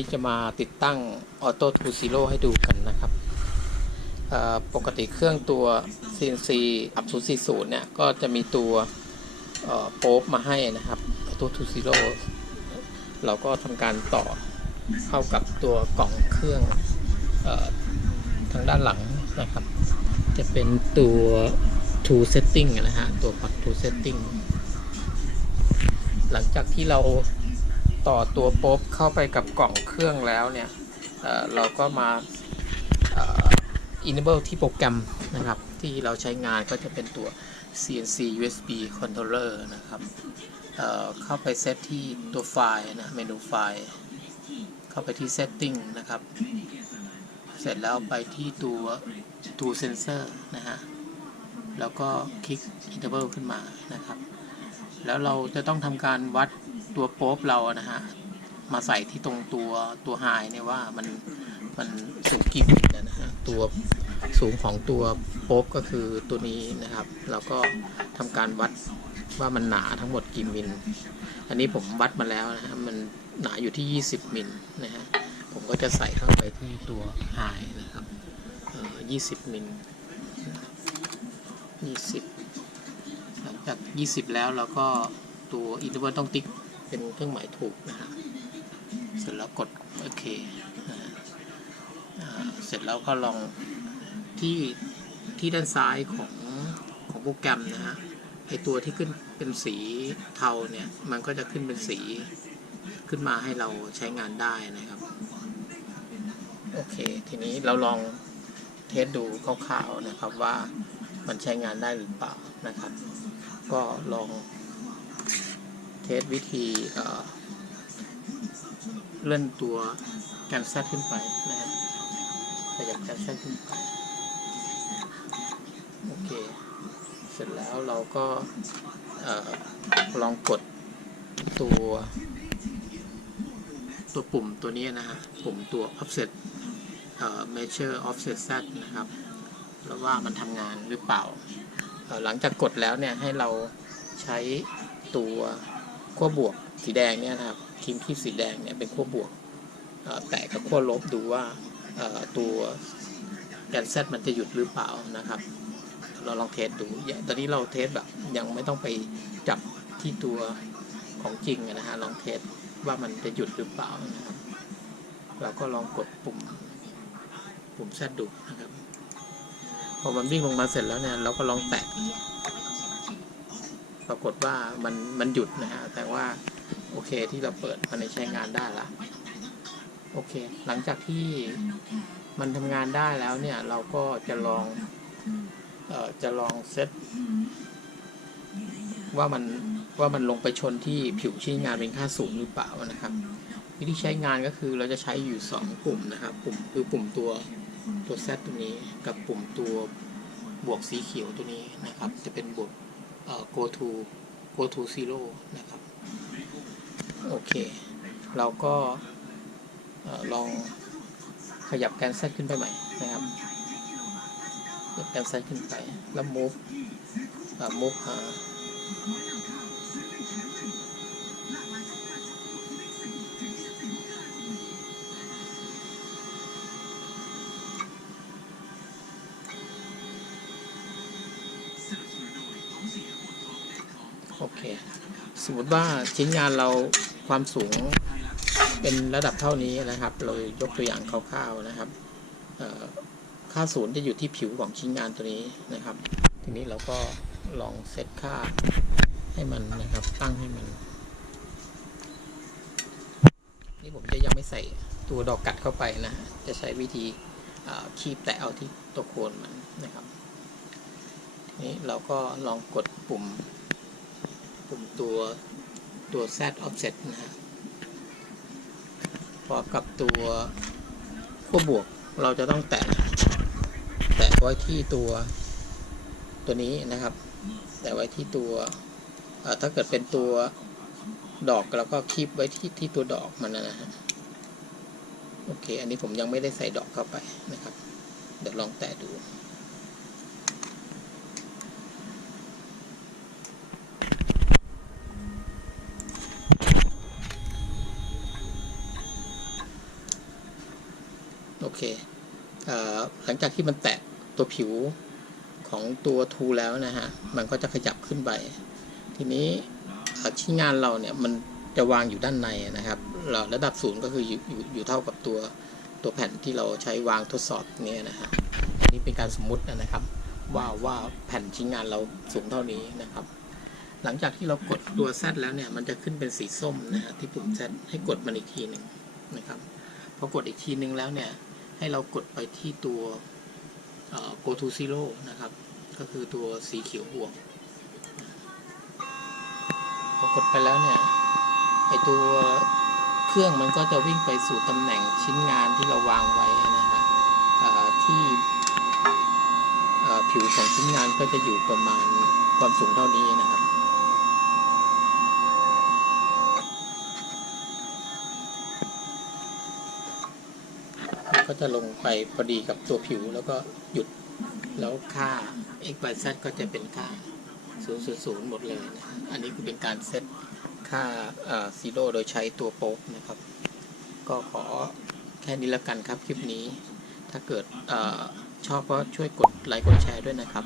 นี้จะมาติดตั้ง Auto 2 Zero ให้ดูกันนะครับปกติเครื่องตัว CNC อับ040 เนี่ย ก็จะมีตัวโป๊บมาให้นะครับ Auto 2 Zero เราก็ทำการต่อเข้ากับตัวกล่องเครื่องออทางด้านหลังนะครับ จะเป็นตัว two setting นะฮะ ตัวพอร์ต two setting หลังจากที่เรา ต่อตัวโป๊บเข้าไปกับกล่องเครื่องแล้วเนี่ยเเราก็มา enable ที่โปรแกรมนะครับ ที่เราใช้งานก็จะเป็นตัว CNC USB controller นะครับเเข้าไปเซตที่ตัวไฟล์นะเมนูไฟล์ เข้าไปที่ setting นะครับ เสร็จแล้วไปที่ตัว tool sensor นะฮะแล้วก็คลิก interval ขึ้นมานะครับ แล้วเราจะต้องทำการวัด ตัวโป๊บเรานะฮะ มาใส่ที่ตรงตัวตัวไฮเนี่ยว่ามันมันสูงกี่มิลนะฮะตัวสูงของตัวโป๊บก็คือตัวนี้นะครับ แล้วก็ทำการวัดว่ามันหนาทั้งหมดกี่มิล อันนี้ผมวัดมาแล้วนะฮะมันหนาอยู่ที่ 20 มิลนะฮะผมก็จะใส่เข้าไปที่ตัวไฮนะครับเอ่อ20มิล20หลังจาก 20 แล้วเราก็ตัวอินเทอร์เวต้องติ๊ก เป็นเครื่องหมายถูกนะฮะเสร็จแล้วกดโอเคเสร็จแล้วก็ลองที่ที่ด้านซ้ายของของโปรแกรมนะฮะไอตัวที่ขึ้นเป็นสีเทาเนี่ย มันก็จะขึ้นเป็นสีขึ้นมาให้เราใช้งานได้นะครับ โอเค ทีนี้เราลองเทสดูคร่าวๆนะครับว่ามันใช้งานได้หรือเปล่านะครับ ก็ลอง เทสวิธีเลื่อนตัวแกนแซดขึ้นไปนะครับขยับแกนแซดขึ้นไป โอเค เสร็จแล้วเราก็ลองกดตัว ตัวปุ่มตัวนี้นะฮะ ปุ่มตัว offset measure offset z นะครับ แล้วว่ามันทำงานหรือเปล่า หลังจากกดแล้วเนี่ยให้เราใช้ตัว ขั้วบวกสีแดงเนี่ยนะครับครีมคีบสีแดงเนี่ยเป็นขั้วบวกแตะกับขั้วลบดูว่าตัวแกนเซตมันจะหยุดหรือเปล่านะครับ เราลองเทสดู ตอนนี้เราเทสแบบยังไม่ต้องไปจับที่ตัวของจริงนะฮะลองเทสว่ามันจะหยุดหรือเปล่านะครับ เราก็ลองกดปุ่มปุ่มแซดดูนะครับพอมันวิ่งลงมาเสร็จแล้วเนี่ยเราก็ลองแตะ ปรากฏว่ามันมันหยุดนะฮะ แต่ว่าโอเคที่เราเปิดมันใช้งานได้ละโอเค หลังจากที่มันทำงานได้แล้วเนี่ย เราก็จะลองเอ่อจะลองเซตว่ามันว่ามันลงไปชนที่ผิวชิ้นงานเป็นค่าศูนย์หรือเปล่านะครับ วิธีใช้งานก็คือเราจะใช้อยู่ 2 ปุ่มนะครับ ปุ่มคือปุ่มตัวตัว Z ตัวนี้กับปุ่มตัวบวกสีเขียวตัวนี้นะครับ จะเป็นบวก go to go to zero นะครับ โอเค เราก็ลองขยับแกนเซตขึ้นไปใหม่นะครับขยับแกนเซตขึ้นไป แล้ว move move หา สมมติว่าชิ้นงานเราความสูงเป็นระดับเท่านี้นะครับ เรายกตัวอย่างคร่าวๆนะครับค่าศูนย์จะอยู่ที่ผิวของชิ้นงานตัวนี้นะครับ ทีนี้เราก็ลองเซตค่าให้มันนะครับ ตั้งให้มัน นี่ผมจะยังไม่ใส่ตัวดอกกัดเข้าไปนะ จะใช้วิธีคีบแตะเอาที่ตัวโคนมันนะครับ ทีนี้เราก็ลองกดปุ่ม ปุ่มตัวตัว Z offset นะฮะพร้อมกับตัวขั้วบวกเราจะต้องแตะแตะไว้ที่ตัวตัวนี้นะครับ แตะไว้ที่ตัวถ้าเกิดเป็นตัวดอกเราก็คีบไว้ที่ที่ตัวดอกมันนะฮะโอเค อันนี้ผมยังไม่ได้ใส่ดอกเข้าไปนะครับ เดี๋ยวลองแตะดู เคเออหลังจากที่มันแตะตัวผิวของตัวทูแล้วนะฮะ มันก็จะขยับขึ้นไป ทีนี้ชิ้นงานเราเนี่ยมันจะวางอยู่ด้านในนะครับเราระดับศูนย์ก็คืออยู่อยู่อยู่เท่ากับตัวตัวแผ่นที่เราใช้วางทดสอบเนี่ยนะฮะอันนี้เป็นการสมมุตินะครับ ว่าว่าแผ่นชิ้นงานเราสูงเท่านี้นะครับ หลังจากที่เรากดตัว Z แล้วเนี่ยมันจะขึ้นเป็นสีส้มนะฮะที่ปุ่ม Z ให้กดมันอีกทีหนึ่งนะครับพอกดอีกทีหนึ่งแล้วเนี่ย ให้เรากดไปที่ตัว go to zero นะครับ ก็คือตัวสีเขียวบวกพอกดไปแล้วเนี่ยไอตัวเครื่องมันก็จะวิ่งไปสู่ตำแหน่งชิ้นงานที่เราวางไว้นะฮะที่ผิวของชิ้นงานก็จะอยู่ประมาณความสูงเท่านี้นะครับ ก็จะลงไปพอดีกับตัวผิวแล้วก็หยุดแล้วค่า x y z ก็จะเป็นค่า0 0 0 หมดเลยนะอันนี้คือเป็นการเซตค่าซีโร่โดยใช้ตัวโป๊กนะครับ ก็ขอแค่นี้แล้วกันครับคลิปนี้ ถ้าเกิดอชอบก็ช่วยกดไลค์กดแชร์ด้วยนะครับ